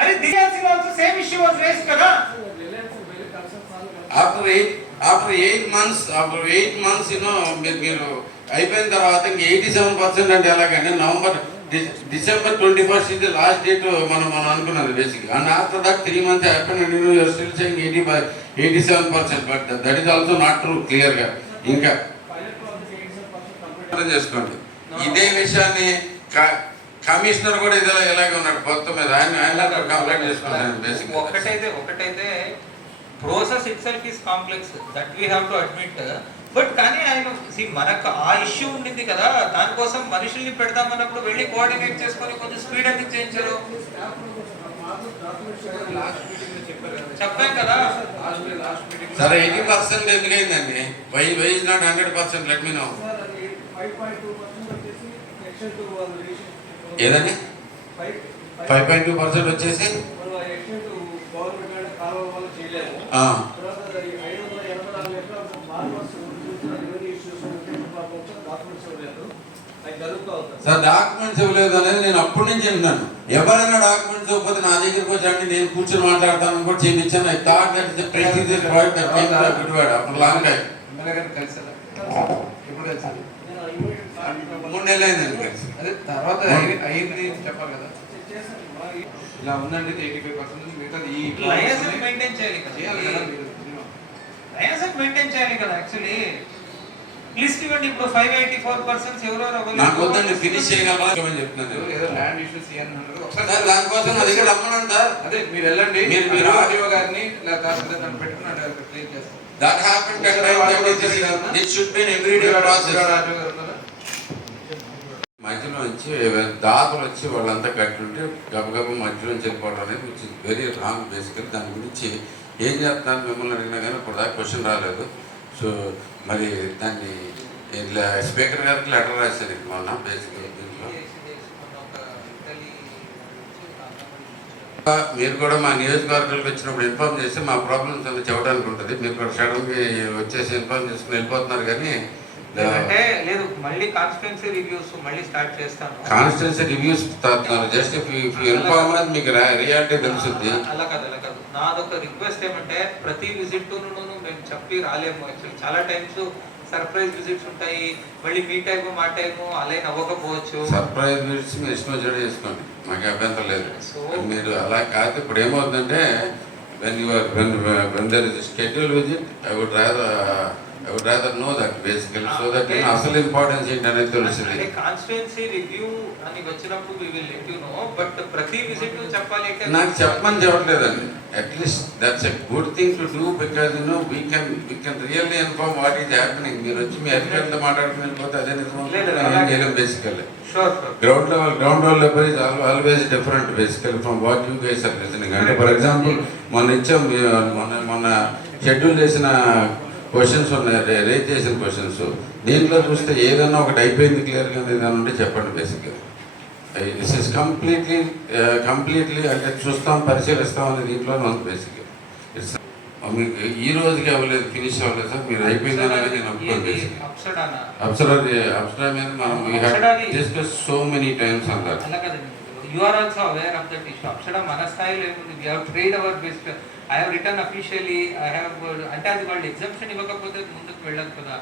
అరే దియాసి also same issue was raised కదా. ఆఫ్టర్ 8 months మీరు అయిపోయిన తర్వాత ఇంక 87% అంటే ఎలాగంటే December 21st is the last date మనం అనుకున్నది basic. And after that 3 months happen and you are still saying 87%, but that is also not true clear గా. ఇంకా చేసుకోండి ఇదే విషయాన్ని కమిషనర్ కూడా ఇలాగే ఉన్నాడు మొత్తం మీద ఆయన కంప్లైంట్ చేసుకున్నాను బేసిక్. ఒకటైతే process it self is complex, that we have to admit. But కానీ ఆయన మనకు ఆ ఇష్యూ ఉండింది కదా, దానికోసం మనుషుల్ని పెడదామన్నప్పుడు వెళ్ళి కోఆర్డినేట్ చేసుకొని కొంచెం స్పీడ్ ఎందుకు చేయించారు చెప్పాం కదా. సరే 80% ఎందుకైందండి? Why is not 100%? Let me know. ఏదండి 5.2% వచ్చేసి సార్ డాక్యుమెంట్స్ ఇవ్వలేదు అనేది నేను అప్పటి నుంచి విన్నాను. ఎవరైనా డాక్యుమెంట్స్ ఇవ్వకపోతే నా దగ్గరికి వచ్చి అంటే నేను కూర్చొని మాట్లాడతాను కూడా చేయించాను. I thought that is the prestigious point that came to Gudivada after long time. ఇప్పుడు 3 నెలలు అయిందండి కలిసి. అదే తర్వాత అయ్యింది చెప్పాలి కదా. ఇలా ఉందండి 85%. మిగతాది ఈ లయసెన్స్ మెయింటైన్ చేయాలి కదా. యాక్చువల్లీ లిస్ట్ ఇవ్వండి. ఇప్పుడు 584% ఎవరెవరు నాకు వద్దండి, ఫినిష్ చేయగలమని చెప్తున్నాను. ఏదో ల్యాండ్ ఇష్యూస్ అన్నారు. ఒకసారి దానికోసం నా దగ్గర రమ్మనండి సార్. అదే మీరు వెళ్ళండి, మీరు ఆర్డీఓ గారిని లేకపోతే నన్ను పెట్టుకున్నాడు క్లియర్ చేస్తాను. That happened at time. It should be an everyday process. మధ్యలో వచ్చి దాతలు వచ్చి వాళ్ళంతా కట్టుంటే గబగబ మధ్యలో నుంచి వెళ్ళిపోవడం అనేది విచ్ ఇస్ వెరీ రాంగ్. బేసికల్ దాని గురించి ఏం చేస్తున్నారు మిమ్మల్ని అడిగినా కానీ ఇప్పుడు దాకా క్వశ్చన్ రాలేదు. సో మరి దాన్ని స్పీకర్ గారికి లెటర్ రాశారు మొన్న బేసికల్. దీంట్లో మీరు కూడా మా నియోజకవర్గాలకు వచ్చినప్పుడు ఇన్ఫార్మ్ చేస్తే మా ప్రాబ్లమ్స్ అన్ని చెప్పడానికి ఉంటుంది. మీరు కూడా సడన్గా వచ్చేసి ఇన్ఫార్మ్ చేసుకుని వెళ్ళిపోతున్నారు. కానీ లేదు, మళ్ళీ కాన్స్టిట్యుయెన్సీ రివ్యూస్ మళ్ళీ స్టార్ట్ చేస్తాను. కాన్స్టిట్యుయెన్సీ రివ్యూస్ జస్ట్ ఇన్ఫార్మ్ అనేది మీకు రియాలిటీ తెలుస్తుంది. అలా కాదు నాదొక రిక్వెస్ట్ ఏమంటే ప్రతి విజిట్ మేము చెప్పి రాలేము. యాక్చువల్లీ చాలా టైమ్స్ సర్ప్రైజ్ విజిట్స్ ఉంటాయి. మళ్ళీ మీ టైము మా టైము అలైన్ అవ్వకపోవచ్చు. సర్ప్రైజ్ విజిట్స్ మీరు ఇష్టం వచ్చేది చేసుకోండి, మాకు అభ్యంతరం లేదు. మీరు అలా కాదు. ఇప్పుడు ఏమవుతుందంటే when there is a scheduled visit, I would rather know that basically, so that అసలు ఇంపార్టెన్స్ ఏంటి అనేది తెలుస్తుంది. కాన్స్టిట్యుయెన్సీ రివ్యూ అని వచ్చినప్పుడు we will let you know, but ప్రతి విజిట్ చెప్పాలి అంటే నాకు చెప్పమని చెప్పట్లేదండి. At least that's a good thing to do, because we can really inform what is happening. మీరు వచ్చి మీ అధికారులతో మాట్లాడుకుని వెళ్ళిపోతే అదే నిజం. Basically ground level is always different basically from what you guys are listening. అంటే ఫర్ ఎగ్జాంపుల్ మొన్న షెడ్యూల్ చేసిన క్వశ్చన్స్ ఉన్నాయి, రేజ్ చేసిన క్వశ్చన్స్. దీంట్లో చూస్తే ఏదన్నా ఒకటి అయిపోయింది క్లియర్గా ఏదైనా ఉంటే చెప్పండి. బేసిక్గా దిస్ ఇస్ కంప్లీట్లీ అంటే చూస్తాం పరిశీలిస్తాం అనేది దీంట్లోనే ఉంది. బేసిక్గా ఇట్స్ మీకు ఈ రోజుకి అవ్వలేదు, ఫినిష్ అవ్వలేదు సార్. మీరు అయిపోయిందని నేను అనుకోండి. అప్సరా మీద మనం డిస్కస్ సో మెనీ టైమ్స్ అన్నారు. You are also aware of that issue. Apsara మన స్థాయిలో ఏముంది, we have tried our best. I have written officially. I have అంటే అది వాళ్ళు ఎగ్జామ్షన్ ఇవ్వకపోతే ముందుకు వెళ్ళదు కదా.